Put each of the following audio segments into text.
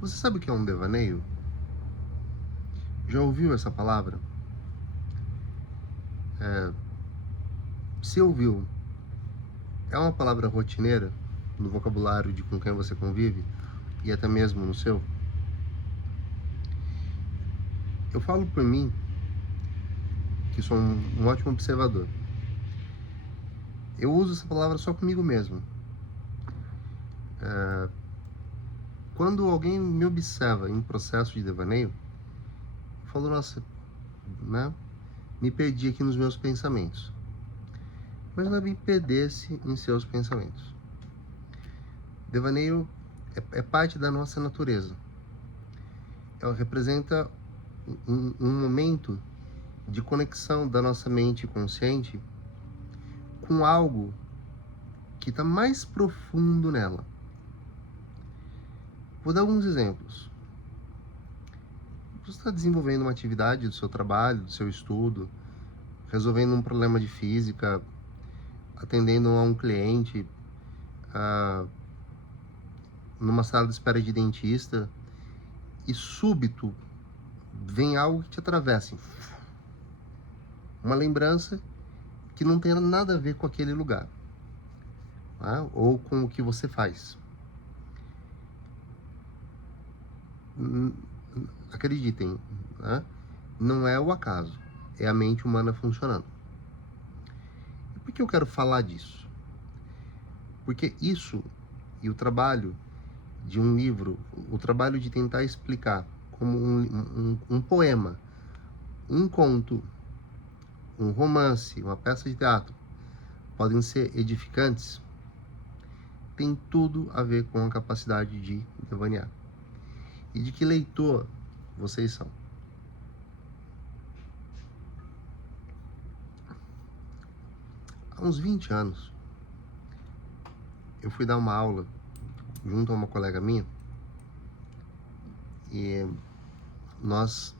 Você sabe o que é um devaneio? Já ouviu essa palavra? Se ouviu, é uma palavra rotineira no vocabulário de com quem você convive e até mesmo no seu? Eu falo por mim, que sou um ótimo observador. Eu uso essa palavra só comigo mesmo. Quando alguém me observa em processo de devaneio, eu falo, nossa, né? Me perdi aqui nos meus pensamentos. Mas não é me perdesse em seus pensamentos. Devaneio é parte da nossa natureza. Ela representa um momento de conexão da nossa mente consciente com algo que está mais profundo nela. Vou dar alguns exemplos. Você está desenvolvendo uma atividade do seu trabalho, do seu estudo, resolvendo um problema de física, atendendo a um cliente, numa sala de espera de dentista, e súbito vem algo que te atravessa. Uma lembrança que não tem nada a ver com aquele lugar, né? Ou com o que você faz. Acreditem, né? Não é o acaso, é a mente humana funcionando. E por que eu quero falar disso? Porque isso e o trabalho de um livro, o trabalho de tentar explicar como um poema, um conto, um romance, uma peça de teatro, podem ser edificantes, tem tudo a ver com a capacidade de devanear. E de que leitor vocês são? Há uns 20 anos, eu fui dar uma aula junto a uma colega minha e nós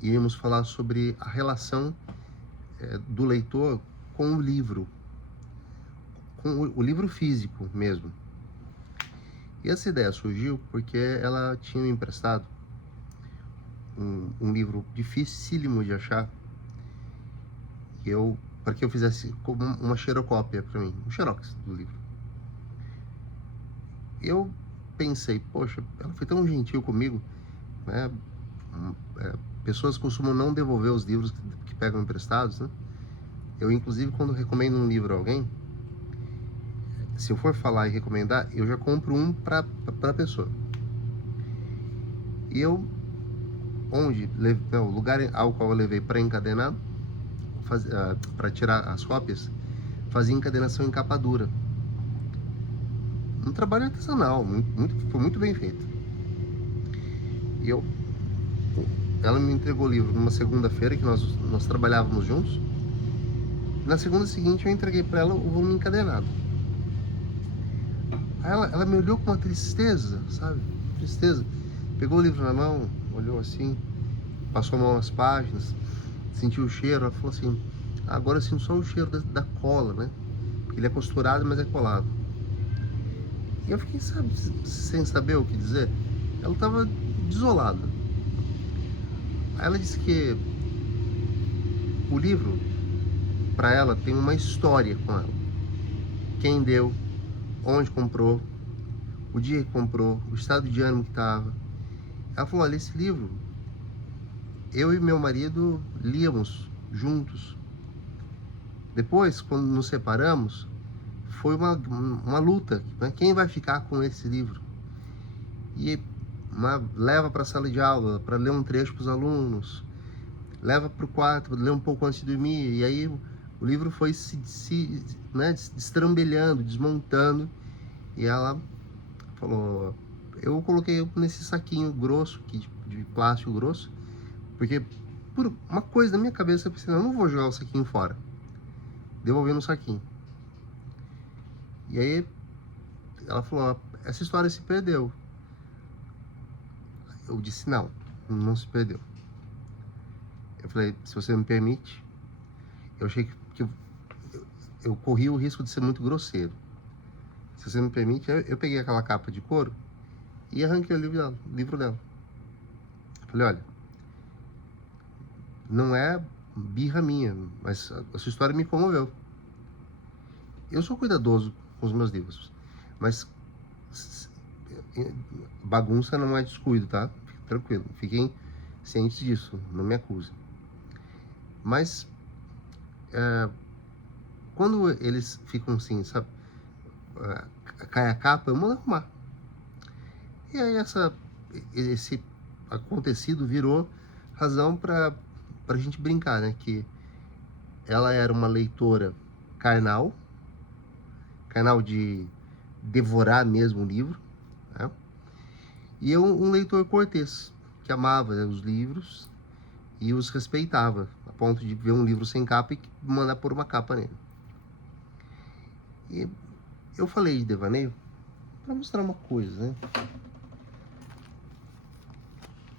iríamos falar sobre a relação do leitor com o livro, com o livro físico mesmo. E essa ideia surgiu porque ela tinha me emprestado um livro dificílimo de achar, para que eu fizesse como uma xerocópia para mim, um xerox do livro. Eu pensei, poxa, ela foi tão gentil comigo, né? Pessoas costumam não devolver os livros que pegam emprestados, né? Eu, inclusive, quando recomendo um livro a alguém, se eu for falar e recomendar, eu já compro um para a pessoa. E eu, o lugar ao qual eu levei para encadenar, para tirar as cópias, fazia encadenação em capa dura. Um trabalho artesanal, foi muito bem feito. E ela me entregou o livro numa segunda-feira que nós trabalhávamos juntos. Na segunda seguinte eu entreguei para ela o volume encadenado. Aí ela me olhou com uma tristeza, sabe? Tristeza. Pegou o livro na mão, olhou assim, passou a mão nas páginas, sentiu o cheiro. Ela falou assim: agora eu sinto só o cheiro da cola, né? Ele é costurado, mas é colado. E eu fiquei, sabe, sem saber o que dizer. Ela estava desolada. Aí ela disse que o livro, para ela, tem uma história com ela. Quem deu, onde comprou, o dia que comprou, o estado de ânimo que estava. Ela falou: olha, esse livro, eu e meu marido líamos juntos. Depois, quando nos separamos, foi uma luta, né? Quem vai ficar com esse livro? E leva para a sala de aula para ler um trecho para os alunos, leva para o quarto para ler um pouco antes de dormir. E aí o livro foi se destrambelhando, desmontando. E ela falou: eu coloquei nesse saquinho grosso, de plástico grosso, porque por uma coisa na minha cabeça eu pensei: não, eu não vou jogar o saquinho fora. Devolvi no saquinho. E aí ela falou: essa história se perdeu. Eu disse: não, não se perdeu. Eu falei: se você me permite. Eu achei que eu corri o risco de ser muito grosseiro. Se você me permite, eu peguei aquela capa de couro e arranquei o livro dela. Falei, olha, não é birra minha, mas a sua história me comoveu. Eu sou cuidadoso com os meus livros, mas bagunça não é descuido, tá? Fique tranquilo, fiquem cientes disso, não me acusem. Mas quando eles ficam assim, sabe, cai a capa, eu mando arrumar. E aí esse acontecido virou razão para a gente brincar, né? Que ela era uma leitora carnal de devorar mesmo o livro, né? E eu um leitor cortês, que amava, né, os livros e os respeitava, a ponto de ver um livro sem capa e mandar pôr uma capa nele. E eu falei de devaneio para mostrar uma coisa, né?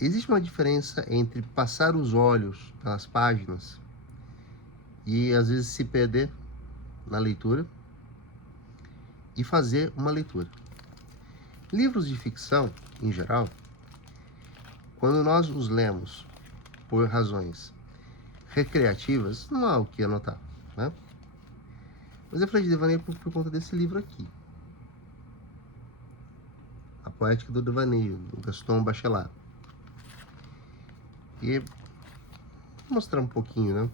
Existe uma diferença entre passar os olhos pelas páginas e às vezes se perder na leitura e fazer uma leitura. Livros de ficção, em geral, quando nós os lemos por razões recreativas, não há o que anotar, né? Mas eu falei de devaneio por conta desse livro aqui. A Poética do Devaneio, do Gaston Bachelard. E vou mostrar um pouquinho, né,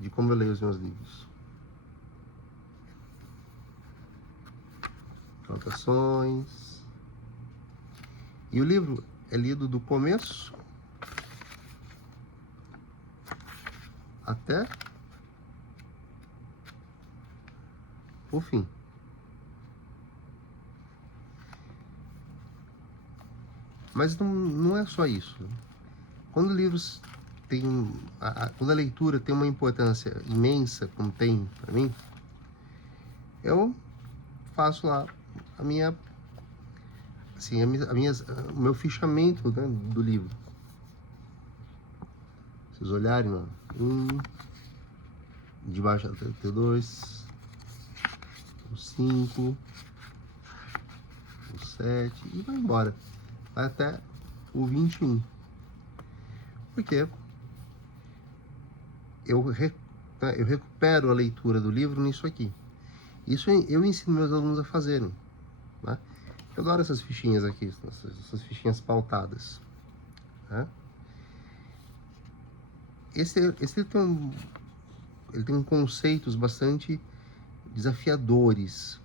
de como eu leio os meus livros. Anotações. E o livro é lido do começo até o fim. Mas não é só isso. Quando livros têm... quando a leitura tem uma importância imensa, como tem para mim, eu faço lá a minha... assim, o meu fichamento, né, do livro. Se vocês olharem lá, debaixo da T2, o 5, o 7, e vai embora. Vai até o 21. Porque eu recupero a leitura do livro nisso aqui. Isso eu ensino meus alunos a fazerem, né? Eu adoro essas fichinhas aqui, essas fichinhas pautadas, né? Esse ele tem conceitos bastante desafiadores.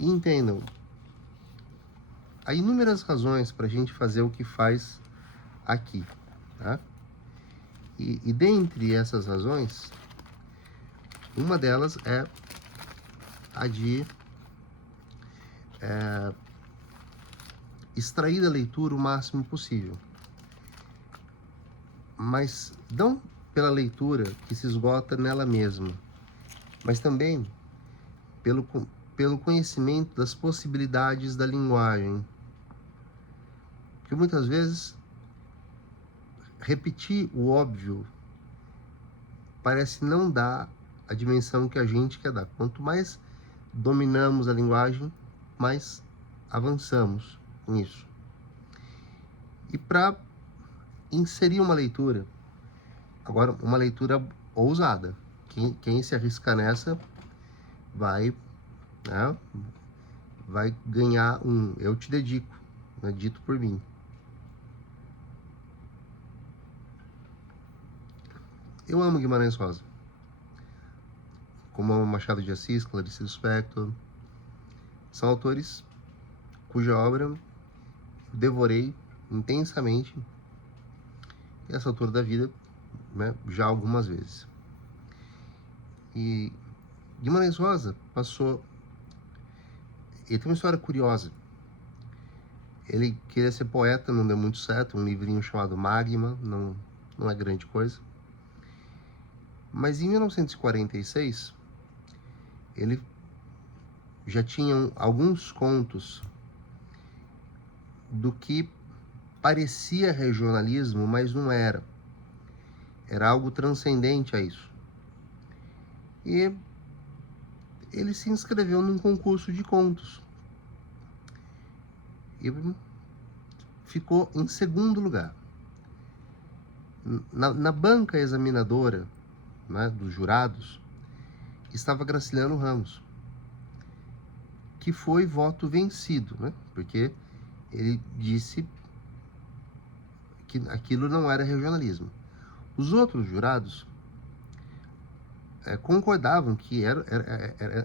E entendam, há inúmeras razões para a gente fazer o que faz aqui, tá? E dentre essas razões, uma delas é a de extrair da leitura o máximo possível. Mas não pela leitura que se esgota nela mesma, mas também pelo conhecimento das possibilidades da linguagem. Porque muitas vezes repetir o óbvio parece não dar a dimensão que a gente quer dar. Quanto mais dominamos a linguagem, mais avançamos nisso. E para inserir uma leitura, agora uma leitura ousada, quem se arriscar nessa vai, né, vai ganhar eu te dedico, né, dito por mim. Eu amo Guimarães Rosa, como amo Machado de Assis, Clarice Lispector. São autores cuja obra eu devorei intensamente essa altura da vida, né, já algumas vezes. E Guimarães Rosa ele tem uma história curiosa. Ele queria ser poeta, não deu muito certo, um livrinho chamado Magma, não é grande coisa. Mas em 1946, ele já tinha alguns contos do que parecia regionalismo, mas não era. Era algo transcendente a isso. E ele se inscreveu num concurso de contos. e ficou em segundo lugar. Na banca examinadora, né, dos jurados, estava Graciliano Ramos, que foi voto vencido, né, porque ele disse que aquilo não era regionalismo. Os outros jurados concordavam que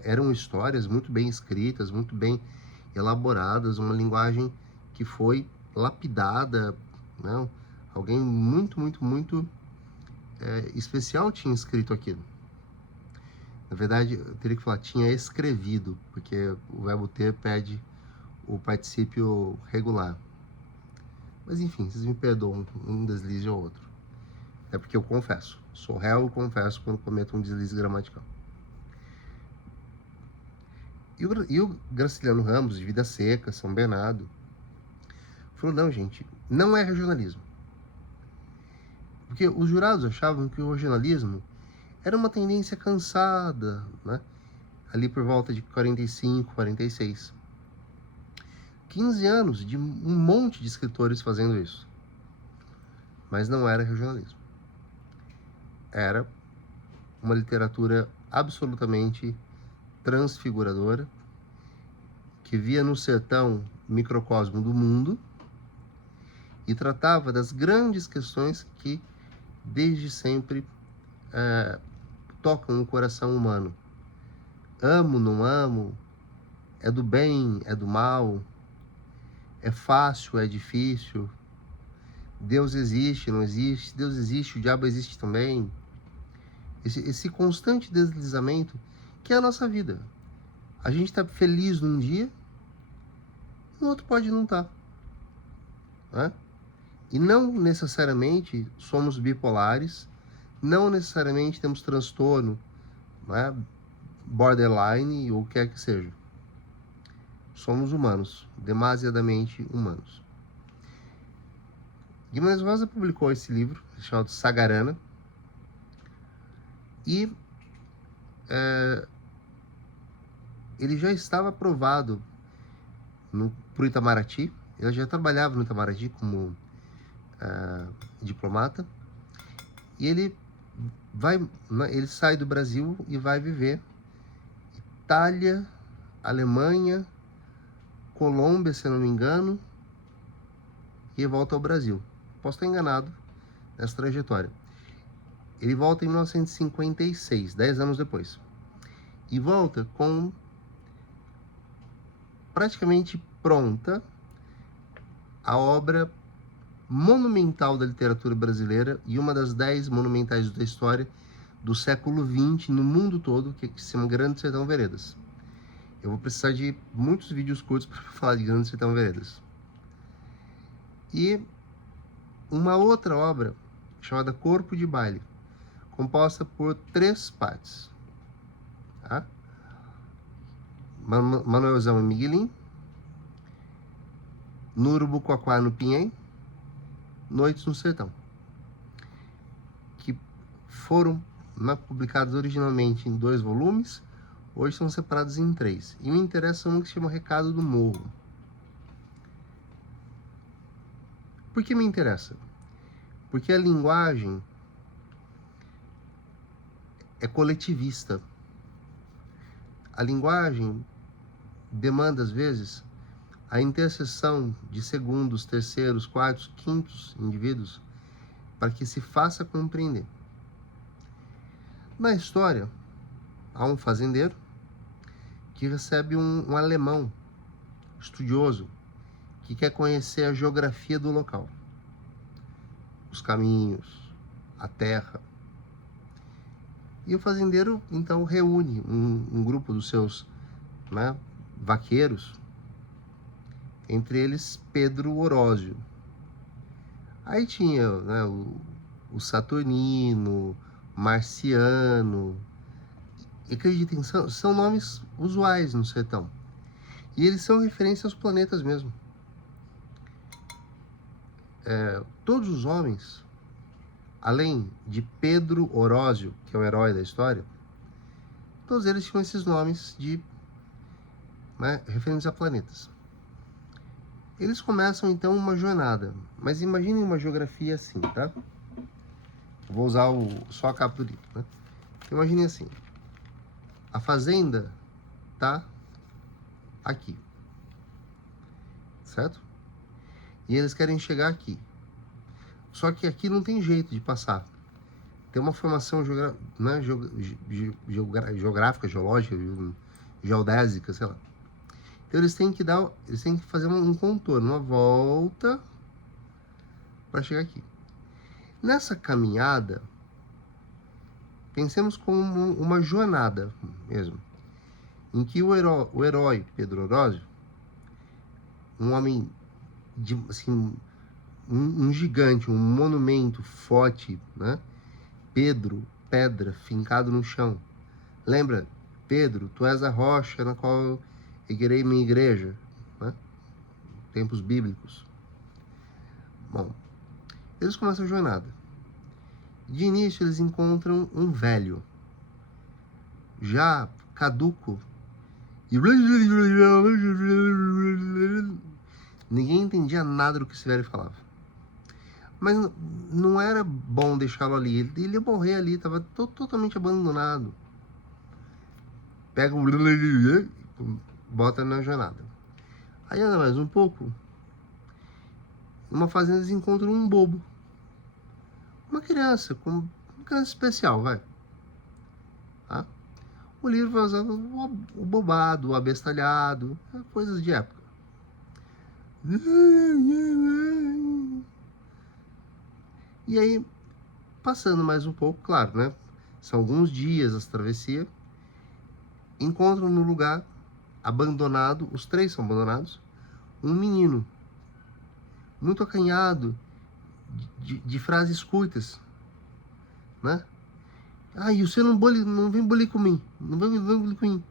eram histórias muito bem escritas, muito bem elaboradas, uma linguagem que foi lapidada, né? Alguém muito especial tinha escrito aquilo. Na verdade, eu teria que falar, tinha escrevido, porque o verbo ter pede o particípio regular. Mas enfim, vocês me perdoam um deslize ou outro. É porque eu confesso. Sou réu e confesso quando cometo um deslize gramatical. E o Graciliano Ramos, de Vida Seca, São Bernardo, falou, não, gente, não é regionalismo. Porque os jurados achavam que o regionalismo era uma tendência cansada, né? Ali por volta de 45, 46. 15 anos de um monte de escritores fazendo isso. Mas não era regionalismo. Era uma literatura absolutamente transfiguradora, que via no sertão microcosmo do mundo e tratava das grandes questões que desde sempre tocam o coração humano. Amo, não amo, é do bem, é do mal, é fácil, é difícil, Deus existe, não existe, Deus existe, o diabo existe também. Esse constante deslizamento que é a nossa vida. A gente está feliz num dia, no outro pode não estar. Né? E não necessariamente somos bipolares, não necessariamente temos transtorno, né? Borderline ou o que quer que seja. Somos humanos, demasiadamente humanos. Guimarães Rosa publicou esse livro, chamado Sagarana, e ele já estava aprovado por Itamaraty. Ele já trabalhava no Itamaraty como diplomata, e ele sai do Brasil e vai viver Itália, Alemanha, Colômbia, se eu não me engano, e volta ao Brasil. Posso estar enganado nessa trajetória. Ele volta em 1956, 10 anos depois. E volta com praticamente pronta a obra monumental da literatura brasileira e uma das 10 monumentais da história do século XX no mundo todo, que se chama Grande Sertão Veredas. Eu vou precisar de muitos vídeos curtos para falar de Grande Sertão Veredas. E uma outra obra chamada Corpo de Baile, composta por 3 partes. Tá? Manuelzão e Miguelim, no Urubuquaquá, no Pinhém, Noites no Sertão, que foram publicados originalmente em 2 volumes, hoje são separados em 3. E me interessa um que se chama Recado do Morro. Por que me interessa? Porque a linguagem é coletivista. A linguagem demanda, às vezes, a interseção de segundos, terceiros, quartos, quintos indivíduos para que se faça compreender. Na história, há um fazendeiro que recebe um alemão estudioso que quer conhecer a geografia do local, os caminhos, a terra. E o fazendeiro, então, reúne um grupo dos seus vaqueiros, entre eles Pedro Orósio. Aí tinha o Saturnino, Marciano, e acreditem, são nomes usuais no sertão. E eles são referência aos planetas mesmo. Todos os homens, além de Pedro Orósio, que é o herói da história, todos eles tinham esses nomes de referentes a planetas. Eles começam então uma jornada, mas imaginem uma geografia assim, tá? Vou usar só a capa do livro, né? Imaginem assim, a fazenda tá aqui, certo? E eles querem chegar aqui. Só que aqui não tem jeito de passar. Tem uma formação né, geográfica, geológica, geodésica, sei lá. Então eles têm que fazer um contorno, uma volta para chegar aqui. Nessa caminhada, pensemos como uma jornada mesmo, em que o herói Pedro Orozio, um homem assim, um gigante, um monumento forte, né? Pedro, pedra, fincado no chão. Lembra? Pedro, tu és a rocha na qual erguerei minha igreja, né? Tempos bíblicos. Bom, eles começam a jornada. De início, eles encontram um velho, já caduco, e ninguém entendia nada do que esse velho falava. Mas não era bom deixá-lo ali. Ele ia morrer ali, estava totalmente abandonado. Pega o bota na jornada. Aí anda mais um pouco. Numa fazenda eles encontram um bobo. Uma criança especial, vai. Tá? O livro vai usando o bobado, o abestalhado, coisas de época. E aí, passando mais um pouco, claro, né? São alguns dias essa travessia. Encontram no lugar abandonado, os três são abandonados, um menino muito acanhado, de frases curtas, né? E você não vem bolir comigo, não vem bolir comigo.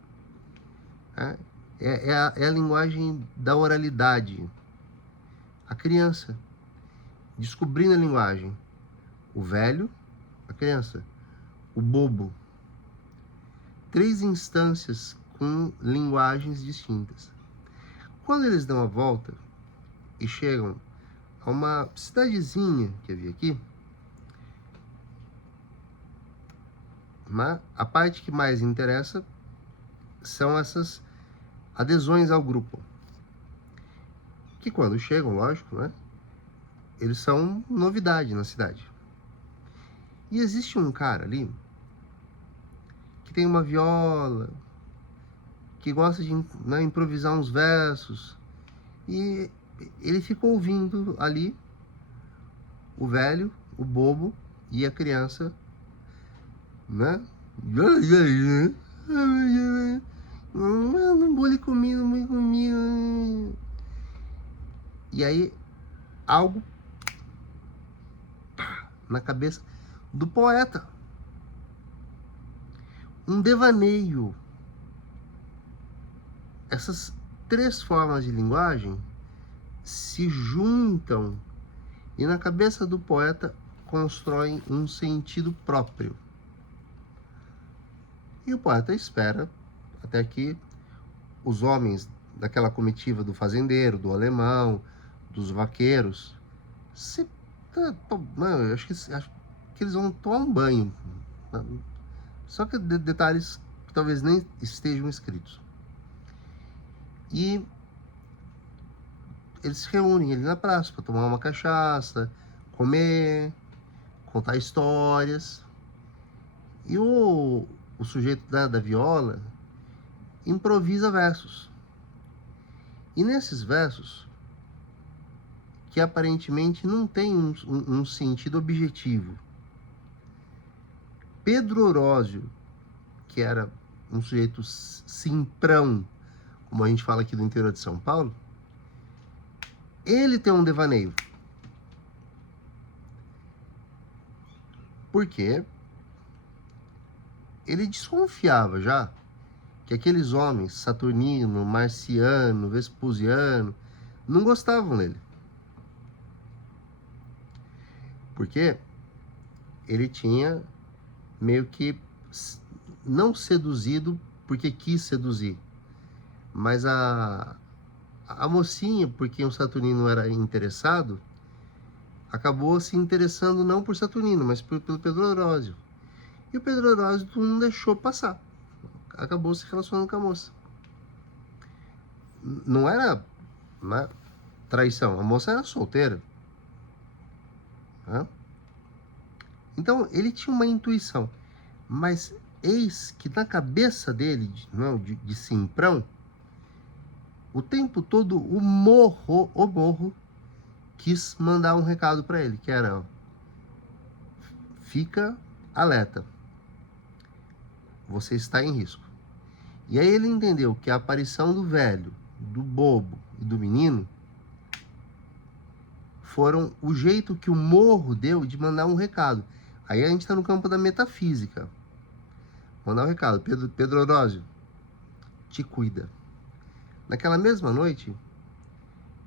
É a linguagem da oralidade. A criança descobrindo a linguagem. O velho, a criança. O bobo. 3 instâncias com linguagens distintas. Quando eles dão a volta e chegam a uma cidadezinha que havia aqui, a parte que mais interessa são essas adesões ao grupo. Que quando chegam, lógico, né? Eles são novidade na cidade. E existe um cara ali que tem uma viola, que gosta de, né, improvisar uns versos. E ele ficou ouvindo ali o velho, o bobo e a criança, né? Não bole comigo, não bole comigo. E aí, algo na cabeça do poeta. Um devaneio. Essas 3 formas de linguagem se juntam e na cabeça do poeta constroem um sentido próprio. E o poeta espera até que os homens daquela comitiva do fazendeiro, do alemão, dos vaqueiros, acho que eles vão tomar um banho. Só que detalhes que talvez nem estejam escritos. E eles se reúnem ali na praça para tomar uma cachaça, comer, contar histórias. E o sujeito da viola improvisa versos. E nesses versos, que aparentemente não tem um sentido objetivo, Pedro Orozio, que era um sujeito simprão, como a gente fala aqui do interior de São Paulo, ele tem um devaneio. Porque ele desconfiava já que aqueles homens, Saturnino, Marciano, Vespusiano, não gostavam dele. Porque ele tinha meio que não seduzido porque quis seduzir, mas a A mocinha, por quem o Saturnino era interessado, acabou se interessando não por Saturnino, mas pelo Pedro Orozio. E o Pedro Orozio não deixou passar. Acabou se relacionando com a moça. Não era, né, traição, a moça era solteira. Né? Então ele tinha uma intuição. Mas eis que na cabeça dele, não, de Simprão, o tempo todo o morro quis mandar um recado para ele, que era: ó, fica alerta, você está em risco. E aí ele entendeu que a aparição do velho, do bobo e do menino foram o jeito que o morro deu de mandar um recado. Aí a gente está no campo da metafísica. Mandar um recado: Pedro Orozio, te cuida. Naquela mesma noite,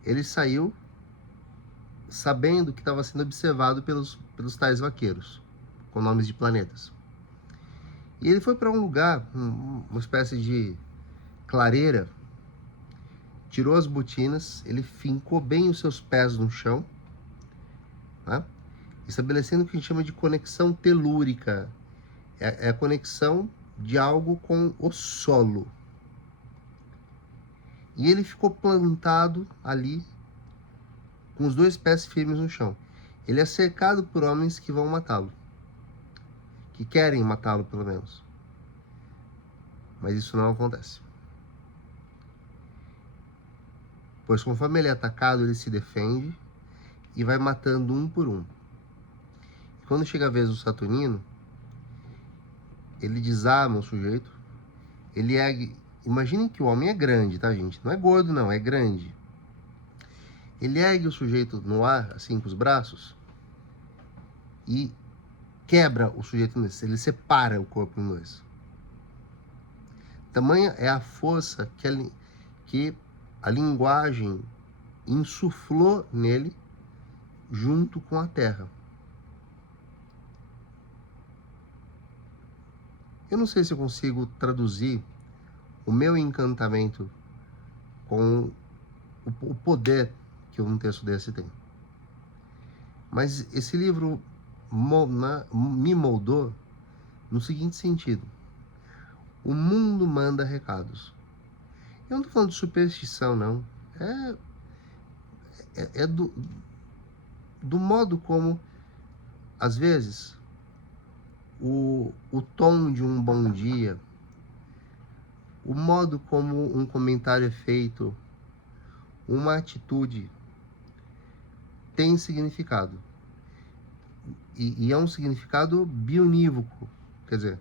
ele saiu sabendo que estava sendo observado pelos tais vaqueiros, com nomes de planetas. E ele foi para um lugar, uma espécie de clareira, tirou as botinas, ele fincou bem os seus pés no chão, né? Estabelecendo o que a gente chama de conexão telúrica. É a conexão de algo com o solo. E ele ficou plantado ali, com os dois pés firmes no chão. Ele é cercado por homens que vão matá-lo, que querem matá-lo pelo menos. Mas isso não acontece. Pois conforme ele é atacado, ele se defende e vai matando um por um. E quando chega a vez do Saturnino, ele desarma o sujeito, ele ergue... Imaginem que o homem é grande, tá, gente? Não é gordo, não, é grande. Ele ergue o sujeito no ar, assim, com os braços, e quebra o sujeito em dois. Ele separa o corpo em dois. Tamanha é a força que a linguagem insuflou nele junto com a terra. Eu não sei se eu consigo traduzir o meu encantamento com o poder que um texto desse tem. Mas esse livro me moldou no seguinte sentido: o mundo manda recados. Eu não estou falando de superstição, não. É do modo como, às vezes, o tom de um bom dia, o modo como um comentário é feito, uma atitude tem significado. E é um significado bionívoco. Quer dizer,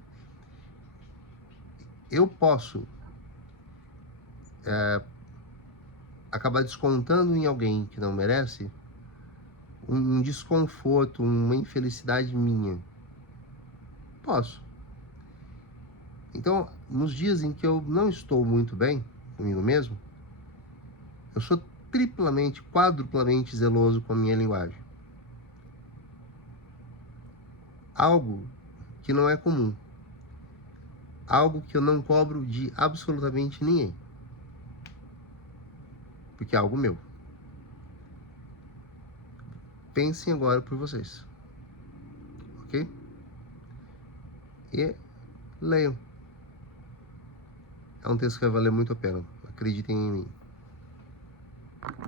eu posso acabar descontando em alguém que não merece um desconforto, uma infelicidade minha. Posso. Então, nos dias em que eu não estou muito bem comigo mesmo, eu sou triplamente, quadruplamente zeloso com a minha linguagem. Algo que não é comum. Algo que eu não cobro de absolutamente ninguém. Porque é algo meu. Pensem agora por vocês. Ok? E leiam. É um texto que vai valer muito a pena. Acreditem em mim.